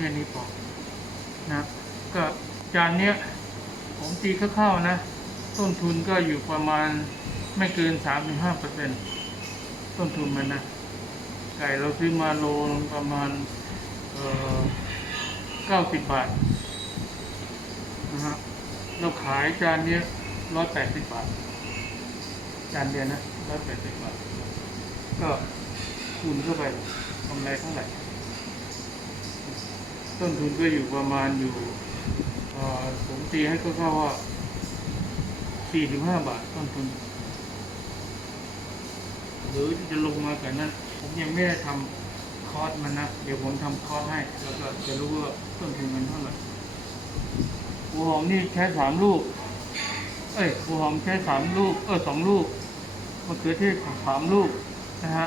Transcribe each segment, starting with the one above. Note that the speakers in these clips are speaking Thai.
ค่นี้พอนะก็จานเนี้ยผมตีคร่าวๆนะ ต้นทุนก็อยู่ประมาณไม่เกินสามถึงห้าเปอร์เซ็นต้นทุนมันนะ ไก่เราซื้อมาโลประมาณเอ่อเก้าสิบบาทนะฮะเราขายจานเนี้ยร้อยแปดสิบบาท จานเดียวนะร้อยแปดสิบบาท ก็คูณเข้าไปกำไรเท่าไหร่ ต้นทุนก็อยู่ประมาณอยู่เอ่อผมตีให้ก็เข้าว่าสี่ถึงห้าบาทต้นทุนหรือจะลงมากันนั้น ผมยังไม่ได้ทำคอร์สมันนะ เดี๋ยวผมทำคอร์สให้ แล้วก็จะรู้ว่าต้นทุนมันเท่าไหร่หัวหอมนี่ใช้สามลูก เอ้ยหัวหอมใช้สามลูก เออสองลูกมะเขือเทศสามลูกนะฮะ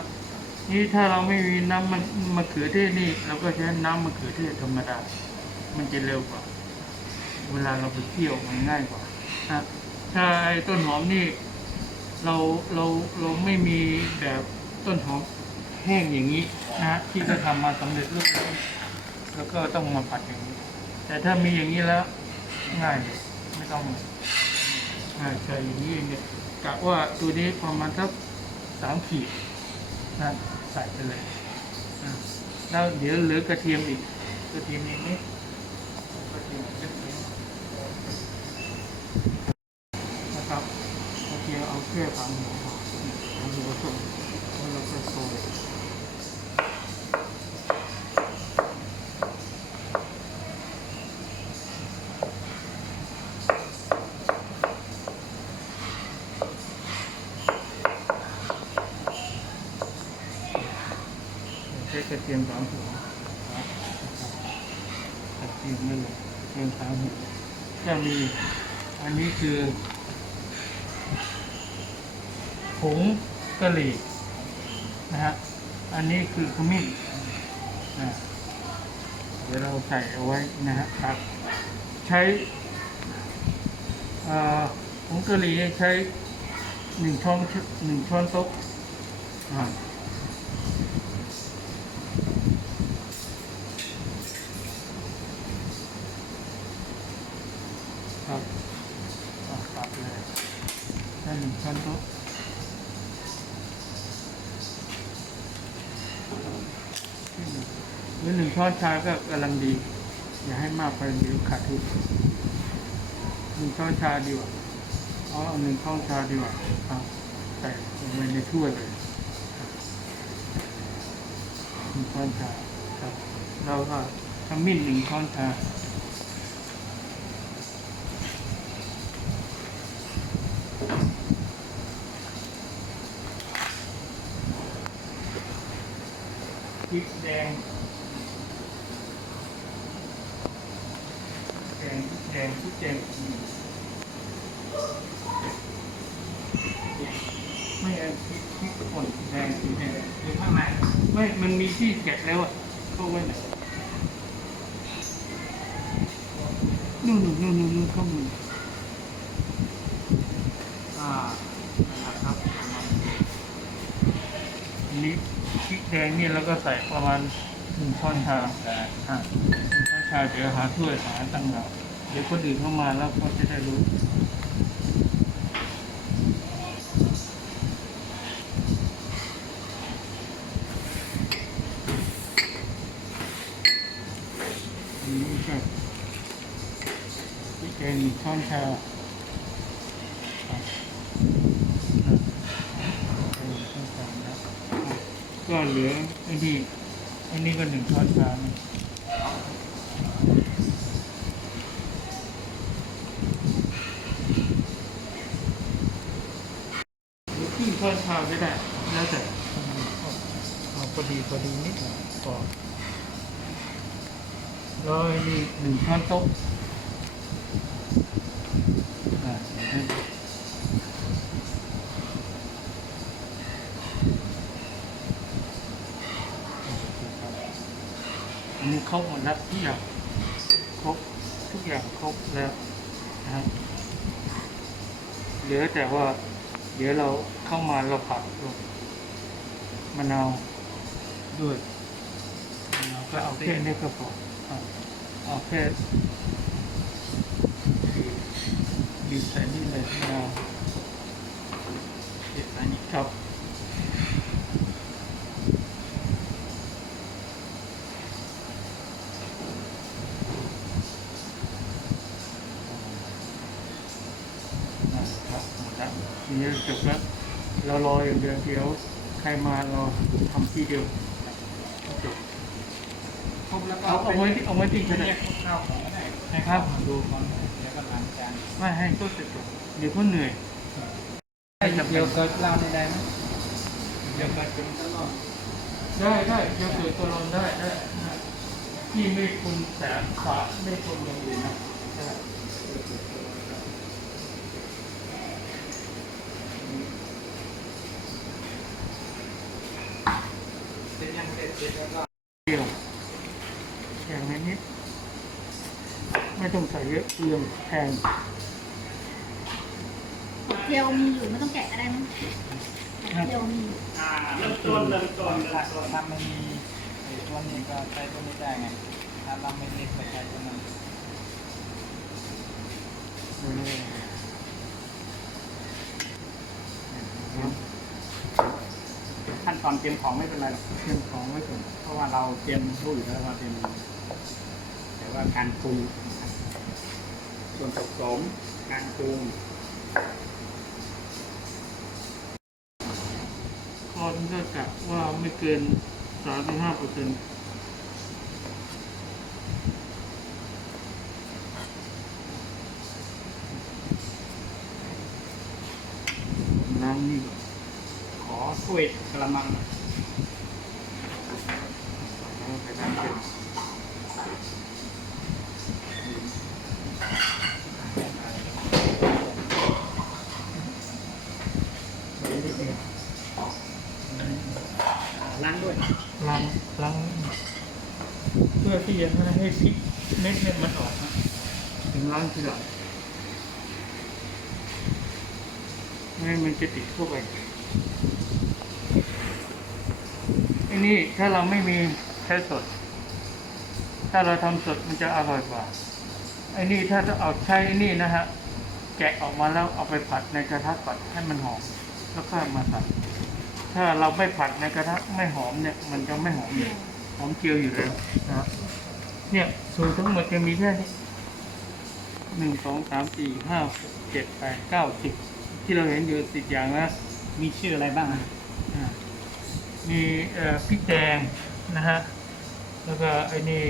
นี่ถ้าเราไม่มีน้ำมันมะเขือเทศนี่เราก็ใช้น้ำมะเขือเทศธรรมดา มันจะเร็วกว่า เวลาเราไปเที่ยวมันง่ายกว่านะถ้าไอ้ต้นหอมนี่เราเราเราไม่มีแบบต้นหอมแห้งอย่างนี้นะฮะที่จะทำมาสำเร็จรูปแล้วแล้วก็ต้องมาผัดอย่างนี้ แต่ถ้ามีอย่างนี้แล้ว ง่ายเลยไม่ต้องอ่าใช่อย่างนี้เองเนี่ยกะว่าตัวนี้ประมาณสักสามขีดนะ ใส่ไปเลยแล้วเดี๋ยวเหลือกระเทียมอีกกระเทียมนิดนิดกระเทียมอีกนิดนะครับกระเทียมเอาแค่ฝังหัวพอฝังหัวส่งแล้วเราก็โซย ใช้ กระเทียมสามหัวกระเทียมนั่นแหละกระเทียมสามหัวจะมีอันนี้คือผงกะหรี่นะฮะอันนี้คือขมิ้นนะเดี๋ยวเราใส่เอาไว้นะฮะครับใช้ผงกะหรี่ใช้หนึ่งช้อนหนึ่งช้อนโต๊ะอ่า ครับอะตัดเลยได้หนึ่งช้อนโต๊ะหรือหนึ่ง ช้อนชาก็กำลังดี อย่าให้มากไปเดี๋ยวขาดทุนหนึ่งช้อนชาดีกว่าเอาหนึ่งช้อนชาดีกว่าครับใส่ลงไปในถ้วยเลยหนึ่งช้อนชาครับเราก็ขมิ้นหนึ่งช้อนชาพริกแดงแดงพริก แดงพริกแดงไม่เอาพริกพริกป่นแดงสีแดงอยู่ข้างในไม่ มันมีที่แกะแล้วอะเข้าไว้ไหนนู่นนู่นนู่นนู่นนู่นเข้ามืออ่านะครับนี้พริกแดงนี่แล้วก็ใส่ประมาณหนึ่งช้อนชาอะหนึ่งช้อนชาเดี๋ยวหาถ้วยหาตั้งเรา เดี๋ยวคนอื่นเข้ามาแล้วก็จะได้รู้นนี้ก็พริกแกงหนึ่งช้อนชาอะก้อนชาก็เหลือไอ้นี่อ้นี่ก็หนึ่งช้อนชานะหรือครึ่งช้อนชาก็ได้ แล้วแต่เอาพอดีพอดีนิดหน่อยพอ แล้วไอ้นี่หนึ่งช้อนโต๊ะอันนี้ครบหมดแล้วทุกอย่างครบทุกอย่างครบแล้วนะครับเหลือแต่ว่า เดี๋ยวเราเข้ามาเราผัดลงมะนาวด้วยมะนาวก็เอาแค่นี้ก็พอ อะเอาแค่บีบใส่นี่เลยนะเด็ดไปนี่ครับนะครับหมดแล้วทีนี้จบแล้วเรารออย่างเดียวเดี๋ยวใครมาเราทำที่เดียวจบ ครบแล้วก็ เอาเอาไว้ที่เอาไว้ที่จะจะเรีได้ยกข้าวของก็ได้นะครับดูก่อนแล้วก็ล้างจานไม่ให้ก็เสร็จเดี๋ยวก็เหนื่อยเดี๋ยวเกิดเล้าได้ไหมเดี๋ยวเกิดเป็นตลอดได้ได้เดี๋ยวเกิดตัวรอดได้ได้ที่ไม่คุณแสงขาไม่คุณอย่างอื่นนะเป็นยังเด็ดเด็ดแล้วก็ เดียวอย่างนี้นิดไม่ ต้องใส่เยอะเปลืองแพงเจียวมีอยู่ไม่ต้องแกะก็ได้มั้งเจียวมีอ่าเริ่มต้นเริ่มต้นเริ่มต้นถ้ามันมีไอ้ตัวนี้ก็ใช้ตัวนี้ได้ไงถ้าเราไม่เล็กก็ใช้ตัวนั้นเออขั้นตอนเตรียมของไม่เป็นไรหรอกเตรียมของไว้ก่อนเพราะว่าเราเตรียมรู้อยู่แล้วว่าเป็นแต่ว่าการปรุงนะครับ ส่วนผสมการปรุงคอนก็กะว่าไม่เกินสามสิบห้าเปอร์เซ็นต์น้ำนี่ขอถ้วยกระมัง เอาไปน้ำเย็น ล้างด้วย ล้างล้างเพื่อที่จะไม่ให้พริกเม็ดเนี่ยมันออกนะถึงล้างทีหลัง ไม่มันจะติดเข้าไปอันนี้ถ้าเราไม่มีใช้สด ถ้าเราทำสดมันจะอร่อยกว่าไอ้นี่ถ้าจะเอาใช้อ้นี่นะฮะแกะออกมาแล้วเอาไปผัดในกระทะผัดให้มันหอมแล้วก็มาใส่ถ้าเราไม่ผัดในกระทะไม่หอมเนี่ย มันจะไม่หอมเลยหอมเจียวอยู่แล้วนะครับเนี่ยสูตรทั้งหมดจะมีแค่นี้หนึ่งสองสามสี่ห้าหกเจ็ดแปดเก้าสิบ ที่เราเห็นอยู่สิบอย่างนะมีชื่ออะไรบ้างอะอ่ามีเอ่อพริกแดงนะฮะแล้วก็ไอ้นี่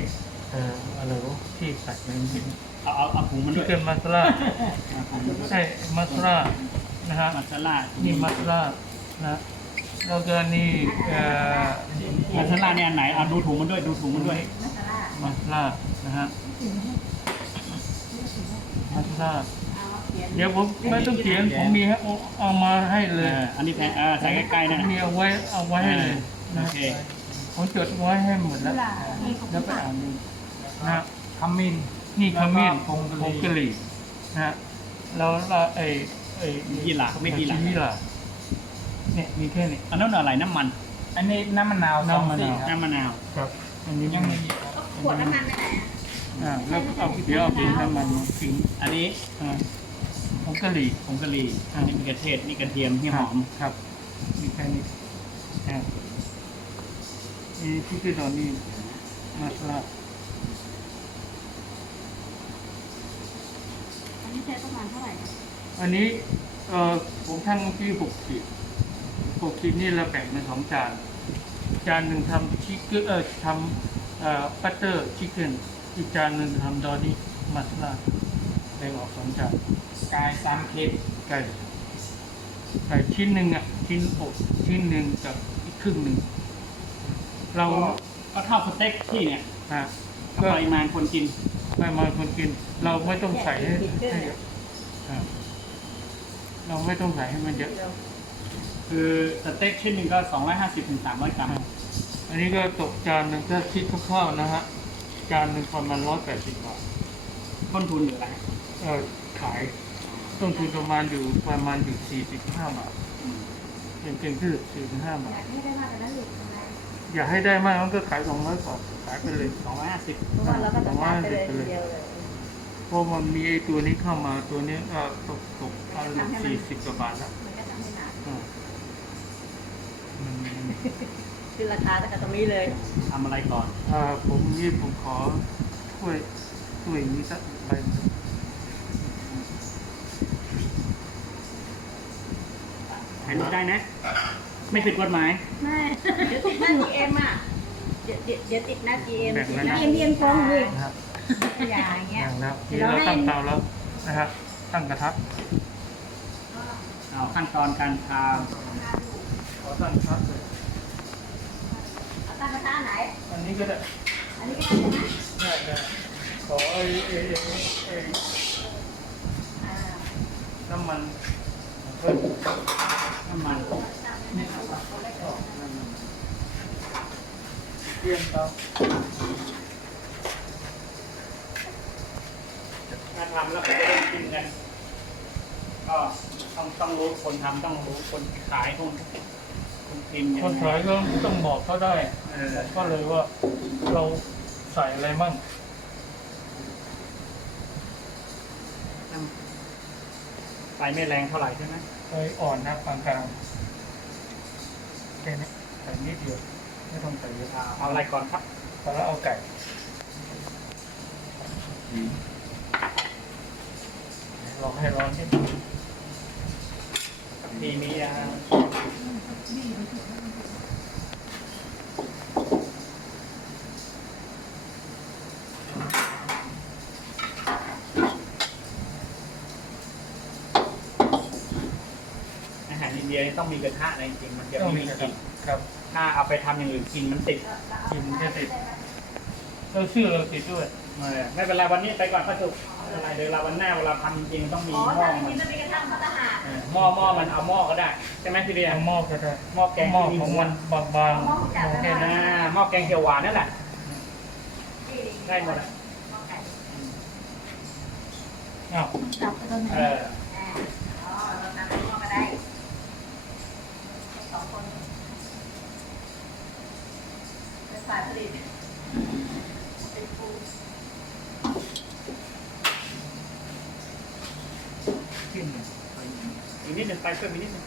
เอ่ออะไรวะที่ใส่ในนี้เอาเอาเอาผงมันชิด้ควยเก้นมาซาลาเอาผงมันด้วยใช่มาซาลานะฮะมาซาล่านี่มาซาลานะแล้วก็นี่เอ่อมาซาล่าเนี่ยอันไหนเอาดูถุงมันด้วยดูถุงมันด้วยมัสลามาซาลานะฮะมาซาลา เอาเขียนเดี๋ยวผมไม่ต้องเขียนผมมีให้เอาเอามาให้เอเลยออันนี้แพงเออใส่ใกล้ๆนั่นมีน่ะเอาไว้เอาไว้ให้เลยนะโอเคผมจดไว้ให้หมดเวแล้วลามีของแล้วผู้ไปฝากอ่านดูนะฮะขมิ้นนี่ขมิ้นแล้วก็ผงกะหรี่ผงกะหรี่นะฮะแล้วเราไอ้ไอ้ยี่หร่าไม่ยี่หร่ายี่หร่าเนี่ยมีแค่นี้อันนั้นอะไรน้ำมัน อันนี้น้ำมะนาวน้ำมะนาวสองสี่ครับน้ำมะนาวครับ อันนี้ยังไม่ไม่มีมีครับขวดน้ำมันไปไหนอะอ่าแล้วเอาเดี๋ยวเอาเป็นน้ำมันมาทิ้งอันนี้อ่า ผงกะหรี่ผงกะหรี่อันนี้มีกระเทศนี่กระเทียมที่หอมครับมีแค่นี้อ่ามีที่คือตอนนี้มาสลาอันนี้ใช้ประมาณเท่าไหร่คะอันนี้เอ่อผมทั้งที่หกขีดหกขีดนี่เราแบ่งเป็นสองจาน จานหนึ่งทำชิคเก้นเอ่อทำเอ่อบัตเตอร์ชิคเก้นอีกจานหนึ่งทำดอนี่มาสลาแบ่งออกสองจาน กายซันเค้กไก่ไก่ชิ้นหนึ่งอะชิ้นอกชิ้นหนึ่งกับอีกครึ่งหนึ่งเราก็ก็เท่าสเต็กที่เนี่ยอะก็ปริมาณคนกินไม่มาคนกิน เราไม่ต้องใส่ให้ให้เยอะอะเราไม่ต้องใส่ให้มันเยอะ คือสเต็กชิ้นหนึ่งก็ 250ถึง300กรัมอันนี้ก็ตกจานหนึ่งถ้าคิดคร่าวๆนะฮะ จานหนึ่งประมาณร้อยแปดสิบบาท ต้นทุนหรืออะไรเออขาย ต้นทุนประมาณอยู่ประมาณอยู่สี่สิบห้าบาทเป็นเกินคือสี่สิบห้าบาท ไม่ได้ว่าแต่ละหลุดอะไรอย่าให้ได้มากมันก็ขายสองร้อยกว่าขายไปเลยสองร้อยห้าสิบเพราะว่าเราก็จะทานไปเลยทีเดียวเลย เพราะมันมีไอ้ตัวนี้เข้ามาตัวนี้ก็ตกตกเอาละสี่สิบกว่าบาทแล้วมันก็ทำให้นานอ่าอืมคือราคาตั้งแต่ตรงนี้เลย ทำอะไรก่อน อ่าผมนี่ผมขอถ้วยถ้วยนี้สักใบถ่าย ได้นะ ไม่ผิดกฎหมาย ไม่เดี๋ยวติดหน้า GM อะเดี๋ยวเดี๋ยวเดี๋ยวติดหน้า GM แบ่งติดแล้วหน้านะ GM ฟ้องอีกนะครับอย่าอย่างเงี้ยอย่างนะครับเดี๋นี่ยวเราเราให้ตั้งเตาแล้วนะครับ ตั้งกระทะเอาขั้นตอนการทขอตั้งกระทะเลยเอาตั้งกระทะไหน อันนี้ก็ได้อันนี้ก็ได้ใช่ไหมได้ได้ขอไอ้ไอ้ไอ้ไอ้อ่าน้ำมันเพิ่มำ น้ำมันนี่นะครับเตรียมเตาถ้าทำแล้วก็จะได้กินกันก็ต้องต้องรู้คนทำต้องรู้คนขายคนคนพิมพ์ยังคนไงขายก็ต้องบอกเขาได้เออก็เลยว่าเราใส่อะไรมั่งไฟไม่แรงเท่าไหร่ใช่ไหม ไฟอ่อนนะปานกลางแค่นี้ใส่นิดเดียวไม่ต้องใส่เยอะอ่าเอาอะไรก่อนครับพอแล้วเอาไก่ลองให้ร้อนนิดนึงมีมีอ่าอาหารอินเดียนี่ต้องมีกระทะนะจริงๆมันจะต้องไม่มีมีนะกครัลิ่บนครับถ้าเอาไปทำอย่างอื่นกินมันติดกินจะติดเราชื่อเราติดด้วย เออไม่เป็นไรวันนี้ไปก่อนป้าจุกไม่เป็นไรเดี๋ยวเราวันหน้าเวลาทำจริงๆต้องมีอ๋อหม้อถ้าจมัรินงๆจะเป็นกระทะพัฒหารเออหม้อหม้อมันเอาหม้อก็ได้ใช่ไหมพี่เรียนเอาหม้อก็ได้หม้อแกงหม้อที่ของหัวมันบางๆหม้อแค่อ่านั้นหม้อแกงเขียวหวานนั่นแหละ ได้หมดอะ อ้าวจับไปตรงไหนเอออ่าอ๋อเราทำเป็นหม้อก็ได้สองคนเป็นฝ่ายผลิตเป็นครู ขึ้นเนี่ย อีกนิดหนึ่งไปเพิ่มอีกนิดหนึ่ง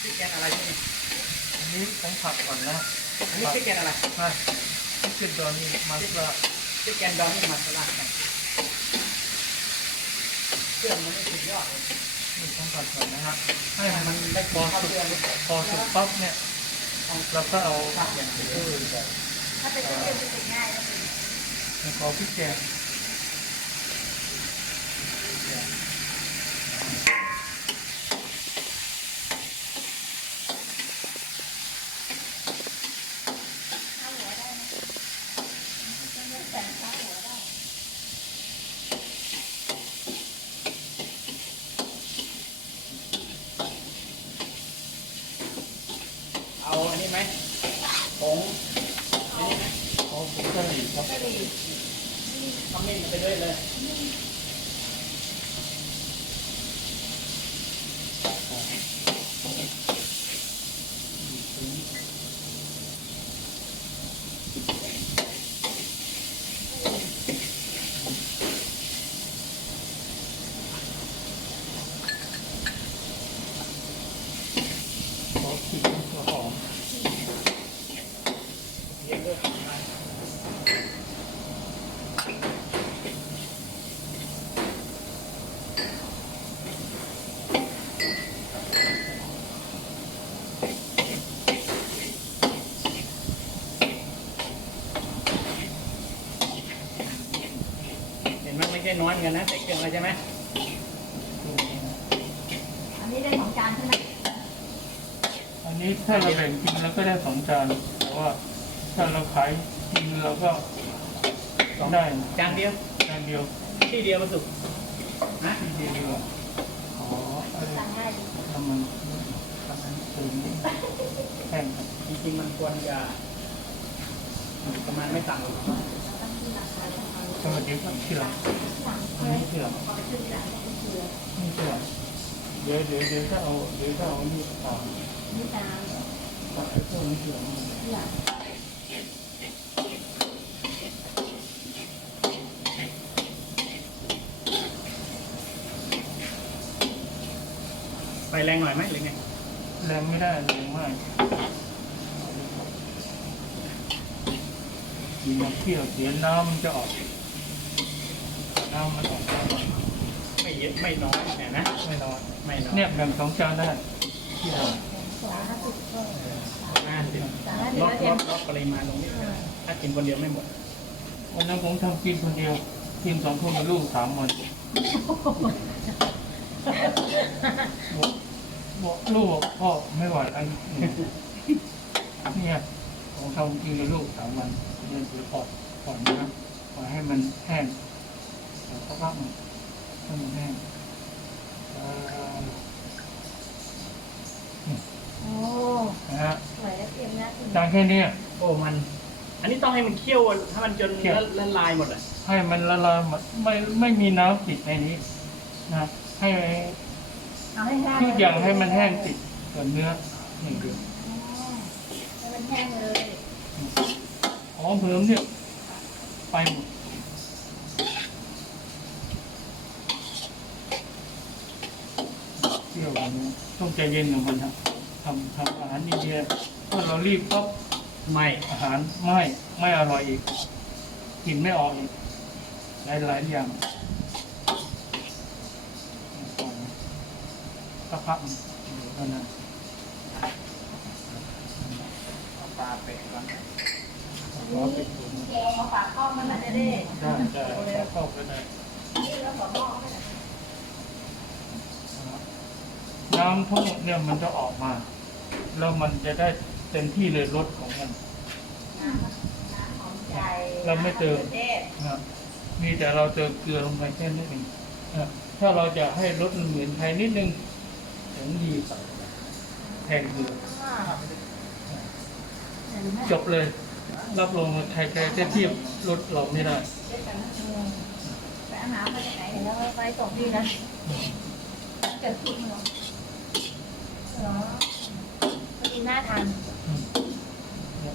พี่แกงอะไรที่นี่ อันนี้ต้องผัดก่อนนะ อันนี้พี่แกงอะไรใช่ที่เป็นตอนนี้มาสลาพี่แกงดองนี่มาสลัดกันเครื่องมันไม่สุดยอดเลยนี่ต้องผัดก่อนนะครับให้ให้มัมันนได้พพออเข้าสุกเครื่องนี่พอสุกปั๊บเนี่ยเราก็เอาผัดอย่างเดียวเออแบบถ้าเป็นเรื่องจะเป็นง่ายก็คือแล้วก็พริกแกง ข้าวหัวได้ไหมต้องเลือกแต่งข้าวหัวได้ เอาอันนี้ไหมผงอันนี้ไหม เอาผงกะหรี่ครับ ก็ดี ทำเล่นกันไปเรื่อยเลย ขอขิงหัวหอม เรียนด้วยเห็ นไหมไม่ใช่น้อยเหมือนกันนะใส่เครื่องอะไรใช่ไหมอันนี้ได้ของจานใช่ไหมอันนี้ถ้าเราแบ่งกินแล้วก็ได้สองจานแต่ว่าถ้าเราขายกินเราก็ได้จานเดียวจานเดียวที่เดียวมาสุกนะทีเดียวอ๋อเออสั่งง่ายดีทำมันทำมันตื่นนี่แห้งครับจริงๆมันควรจะประมาณไม่ต่ำหรอก สวัสดีครับที่หลังหลังอันนี้ที่หลังพอไปขึ้นที่หลังเนี่ยก็คือนี่ที่หลังเดี๋ยวเดี๋ยวเดี๋ยวถ้าเอาเดี๋ยวถ้าเอานี่ตามนี่ตามเนี่ยตัดไอ้พวกนี้ที่หลังที่หลังไฟแรงหน่อยไหมหรือไงแรงไม่ได้แรงมากมีน้ำเที่ยวเสียน้ำมันจะออก น้ำมันออกมาไม่เยอะไม่น้อยเนี่ยนะไม่น้อยไม่น้อยเนี่ยแบ่งสองจานได้ที่หลังสองห้าสิบก็ห้าสิบสามห้าสิบลดแล้วลเอ็มดลดปริมาณลงนิดนึงถ้ากินคนเดียวไม่หมดวันนั้นผมทำกินคนเดียวกินสองคนกับลูกสามวันบอกบอกลูกบอกพ่อไม่ไหวแล้วเนี่ยผมทำกินกับลูกสามวันเดินถือปอดปอดนะปล่อยให้มันแห้ง แล้วก็พักมันให้มันแห้งเอ่อโอ้นะฮะสวยแล้วเอ็มนะคุณจานแค่เนี้ย โอ้มัน อันนี้ต้องให้มันเคี่ยวถ้ามันจนเคี่ยว ละละลายหมดเลยให้มันละลายหมดไม่ไม่มีน้ำติดในนี้นะให้เอาให้แห้งทุกอย่างให้มันแห้งติดกับเนื้อนี่คือให้มันแห้งเลย อ๋อเพิ่มเนี่ยไปหมด ที่ยวกันนะต้องใจเย็นกับมันครับทำทำอาหารอินเดียถ้าเรารีบก็ไม่อาหารไม่ไม่อร่อยอีกกินไม่ออกอีกหลายหลายๆอย่างสักพักหนึ่งเดี๋ยวเท่านั้นเอาปลาเป็ดก่อนรอปิดถุงแกงมาฝากข้อมันมันจะได้ได้ได้เข้าไปได้นี่แล้วขอหม้อให้ห น่อยน้ำทั้งหมดเนี่ยมันจะออกมา แล้วมันจะได้เต็มที่เลยรสของมันน้ำน้ำหอมใหญ่เราไม่เติมน้ำะขือเทศนะมีแต่เราเติมเกลือลงไปแค่นิดหนึ่งนะถ้าเราจะให้รสมันเหมือนไทยนิดนึงถึงดีใส่แทนเกลืออ่าเห็นไหมจบเลย รับรองว่าใครๆจะเทียบรสเราไม่ได้เดี๋ยวกันนะอืมไปเอาน้ำมาจากไหนเห็นแล้วไปส่งพี่นะเกิดคุณเหรอ เหรอพอดีน่าทานอืมเนี่ย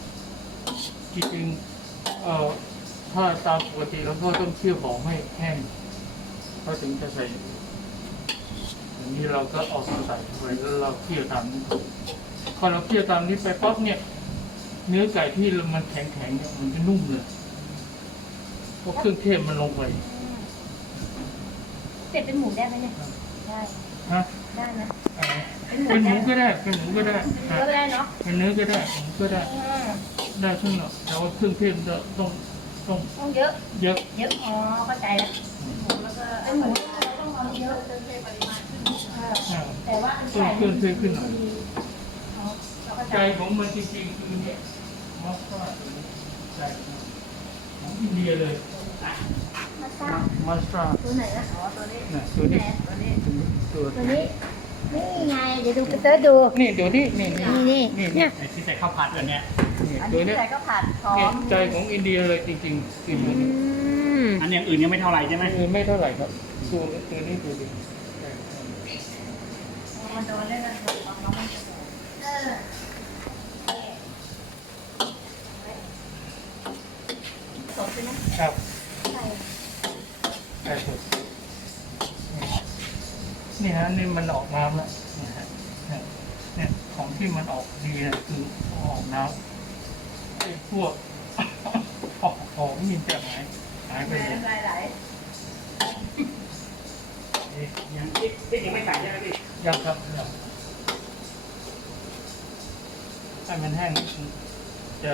จริงๆเอ่อถ้าตามปกติแล้วก็ต้องเคี่ยวขอให้แห้งก็ถึงจะใส่อย่างนี้เราก็เอาใส่ไว้แล้วเราเคี่ยวตามนี้พอเราเคี่ยวตามนี้ไปปั๊บเนี่ย เนื้อไก่ที่มันแข็งๆเนี่ยมันจะนุ่มเลยเพราะเครื่องเทศมันลงไปเป็ดเป็นหมูได้ไหมเนี่ย ได้ ฮะ ได้นะ เป็นหมูเป็นหมูได้ก็ได้เป็นหมูก็ได้ก็ได้เนาะเป็นเนื้อก็ได้หมูก็ได้อืมได้ทั้งหมดแต่ว่าเครื่องเทศมันจะต้องต้องต้องเยอะเยอะเยอะอ๋อเข้าใจแล้วเป็นหมูต้องเอาเยอะปริมาณขึ้นอ่าแต่ว่าอันต้องไก่เครื่องเทศขึ้นหน่อยอ๋อเราเข้าใจใจของมันจริงๆคือเนี่ยมัสตาร์ดใจของอินเดียเลยมาซ่ามัสตาร์ดตัวไหนนะอ๋อตัวนี้เนี่ยตัวไหนนี้ตัวนี้ตัวตัวนี้ นี่ไง เดี๋ยวดูกระเตอร์ดู นี่เดี๋ยวนี้นี่นี่นี่นี่นี่เนี่ย ไอ้ที่ใส่ข้าวผัดแบบเนี้ยนี่อันตัวนี้เนี้ยใส่ก็ผัดหอเนี่ยมใจของอินเดียเลยจริงๆคือตัวนี้มอันอย่างอื่นยังไม่เท่าไหร่ใช่ไหมคือไม่เท่าไหร่ครับตัวตัวนี้ตัวนี้มันโดนได้กันของน้องมันจะโดนเออสดใช่ไหมครับใส่ใช่ครับ นี่ฮะนี่มันออกน้ำแล้วเนี่ยฮะเนี่ยเนี่ยของที่มันออกดีนะคือออกน้ำไอ้พวกออกของมินจะหายหายไปแม่เลยน้ำลายไหลยังพริกพริกยังไม่ใส่ใช่ไหมพี่ยังครับยังให้มันแห้งนิดนึงจะ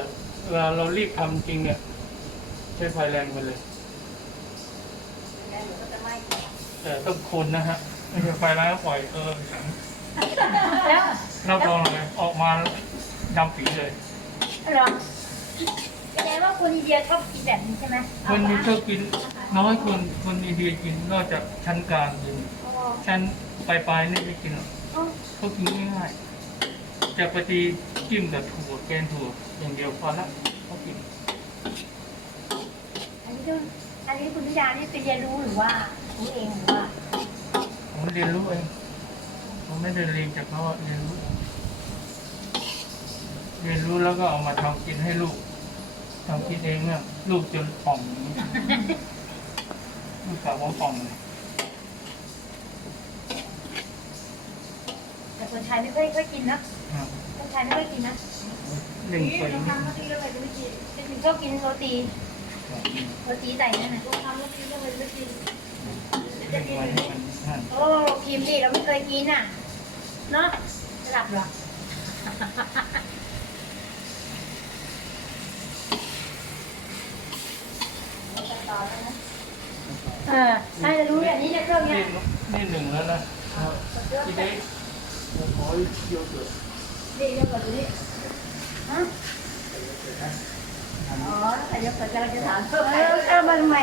เวลาเรารีบทำจริงเนี่ยใช้ไฟแรงไปเลยแล้วเดี๋ยวก็จะไหม้ก่อนแต่ต้องคนนะฮะ ไม่ใช่ไฟแรงปล่อยเออแล้วรับรองเลยออกมาดำปีเลยเหรอแสดงว่าคนอินเดียชอบกินแบบนี้ใช่ไหมคนที่ชอบกินน้อยคนคนอินเดียกินนอกจากชั้นกลางกินอ๋อชั้นปลายปลายๆนี่ไม่กินหรอกอ๋อเขากินง่ายๆจะปฏิจิ้มกับถั่วแกงถั่วอย่างเดียวพอละเขากินอันนี้ก็อันนี้คุณพิยานี่ไปเรียนรู้หรือว่ารู้เองหรือว่า ผมเรียนรู้เองผมไม่ได้เรียนจากเขาเรียนรู้ เรียนรู้แล้วก็เอามาทำกินให้ลูกทำกินเองเนี่ยลูกจนป่องอย่างนี้ลูกสาวผมป่องเลยแต่คนไทยไม่ค่อยค่อยกินนะอะคนไทยไม่ค่อยกินนะหนึ่งปีทำโรตีอะไรไม่กินจะกินชอบกินโรตีโรตีใส่นั่นน่ะทำโรตีอะไรไม่กิน หนึ่งวันมันนั่นโอ้พิมพ์ดิเราไม่เคยกินอะ เนาะจะหลับเหรอเออถ้าจะรู้อย่างนี้เนี่ยเครื่องเนี้นี่ยนี่หนึ่งแล้วนะทีนี้ขอโยเกิร์ตดีเดี๋ยวก่อนดูนี่ฮะอ๋อแต่ยกกระเจ้าจะถามเพิ่มเออเอามาทำไม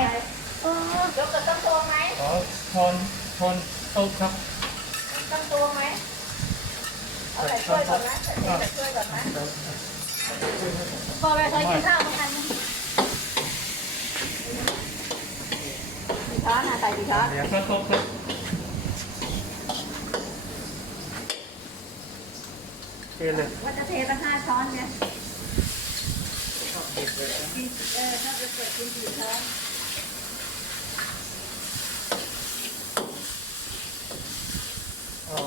อ๋อยกกระต้องตัวไหมขอ ทอนทอนโต๊ะครับต้องตัวไหมเอาใส่ถ้วยก่อนนะใส่ถ้วยก่อนนะพอไปเคยกินข้าวมาทันกี่ช้อนอะใส่กี่ช้อนเดี๋ยวก็โต๊ะครับเทเลยว่าจะเทไปห้าช้อนเนี่ยเออถ้าจะเปิดกินกี่ช้อน อ๋อ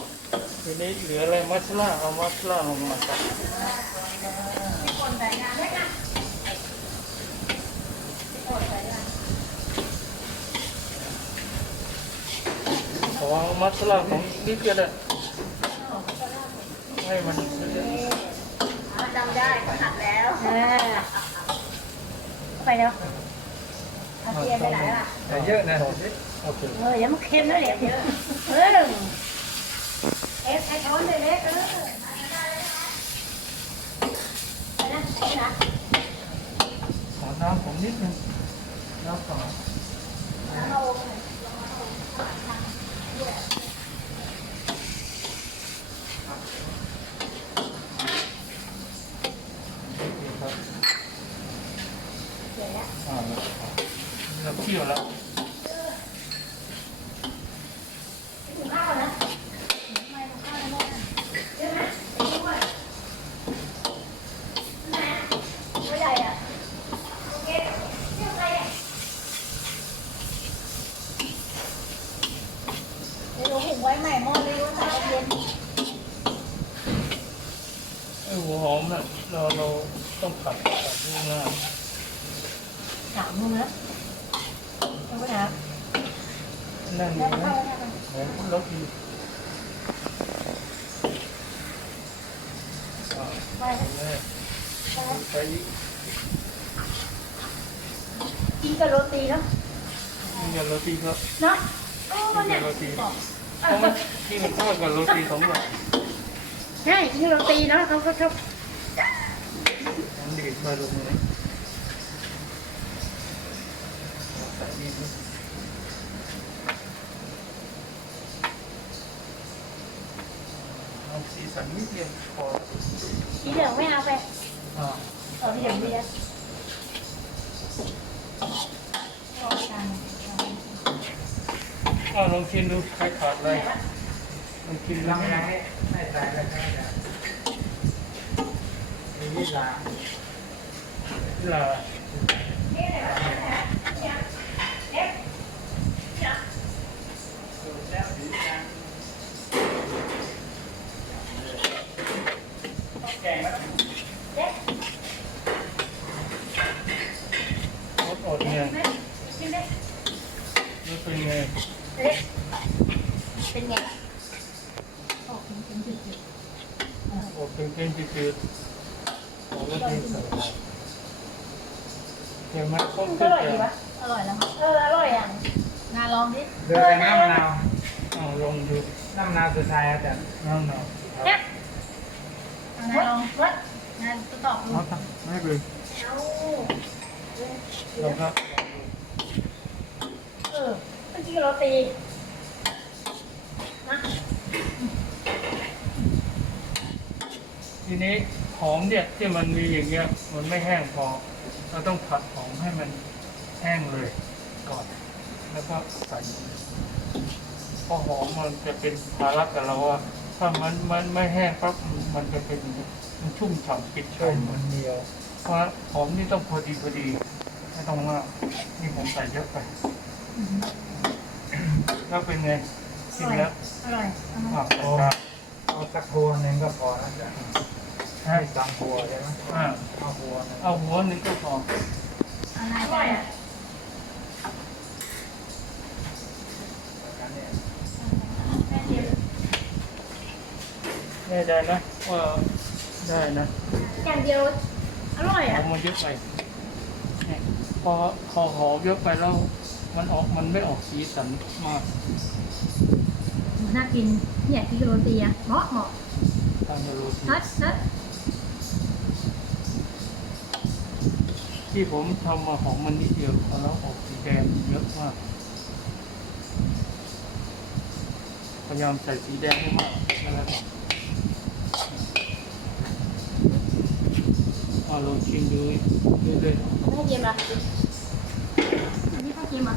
ทีนี้เหลืออะไรมัสลาเอามัสลาลงมาคนใส่งานด้วยนะมีคนใส่งมัสลาของนิดเดียวเลยให้มันจำได้เขาหัดแล้วไปแล้วเอาเทียนไปไหนล่ะเยอะนะโอเคเอออย่ามาเค็มนะเด็กเยอะเออ เอฟไอช้อนเล็กเออไปนะไปนะขอน้ำผมนิดนึงน้ำเปล่าแล้วเรา ครับ เดี๋ยวนะ อ่าเราเคี่ยวแล้ว ถึงข้าวนะไม่ถึงข้าวนะเยอะไหมเยอะด้วยไหนตัวใหญ่อะโอเคเรื่องอะไรอะเดี๋ยวหุงไว้ใหม่หม้อเลยว่าใส่เย็น ไอ้หัวหอมน่ะเราเรา ต้องผัดกับนี่นะถามมึงนะเอาไปนะนั่นแล้วนะเข้าแล้วหอมแล้วกินอ่าไปเลยไปอีกกินกับโรตีเนาะกินกับโรตีครับเนาะโอ้กินเนี่กัยบโรตีบอกเพราะมันกินกับข้าวกับโรตีสองอย่างใช่กินโรตีเนาะเขาก็ชอบน้ำดีด มาลงเลยใส่นี่เอาสีสันนิดเดียวพอสีเหลืองไม่เอาไปอ่าเอาสีเหลืองดีอะรอกันเอาลองชิมดูใครขาดอะไรลองชิมลดูองยังให้ไม่ใส่แล้วใช่ไหมมีวิลาลาแล้วสีจางแกงแล้วเล็กอ ดอดเนี่ยไหมกินไหมมันเป็นไงเล็กเป็นไงโอ้เป็นเป็นจุดอดเป็นเกงจืดๆออกแล้วเป็นใส่เห็นไหมต้นๆขึ้อนร่อยแกดีงปะอร่อยแล้วเอออร่อยอะนาลองดิเดือดน้ำมะนาวเอาลองดูน้ำมะนาวสุดท้ายอาจารย์น้ำหนาวเนี่ยนาลองวัดนาตอบดูเอาครับไม่เป็นเอาลองครับเออเมื่อกี้เราตีนะทีนี้หอมเนี่ยที่มันมีอย่างเงี้ยมันไม่แห้งพอ เราต้องผัดหอมให้มันแห้งเลยก่อน แล้วก็ใส่เพราะหอมมันจะเป็นภาระกับเราว่าถ้ามันมันไม่แห้งปั๊บมันจะเป็นมันชุ่มฉ่ำปิดช่วช่ยมมันเหนียวเพราะหอมนี่ต้องพอดีพอดีไม่ต้องมากนี่ผมใส่เยอะไปแล้วเป็นไงอกินร่อยแล้วอร่อยเอามาอะโอ้ครับเอาสักพวงหนึ่งก็พอนะจ๊ะให้สามพวงใช่ไหมอ่า เอาพวงหนึ่งเอาหัวหนึ่งก็พอเอานายได้อะแล้วเนี่ยแม่เดียวแน่ใจนะว่าได้นะอย่างเดียว อร่อยหออะมมันเยอะไปเนี่ยพอพอหอมเยอะไปแล้ว มันออกมันไม่ออกสีสันมากน่ากิน เนี่ยกินกับโรตีอะเหมาะเหมาะตามจะรู้ทีนัดนัด ที่ผมทำมาของมันนิดเดียวแล้วออกสีแดงเยอะมาก พยายามใส่สีแดงให้มากนะครับเอาลองชิมดูเรื่อยๆข้าวเย็นอะอันนี้ข้าวเย็อะ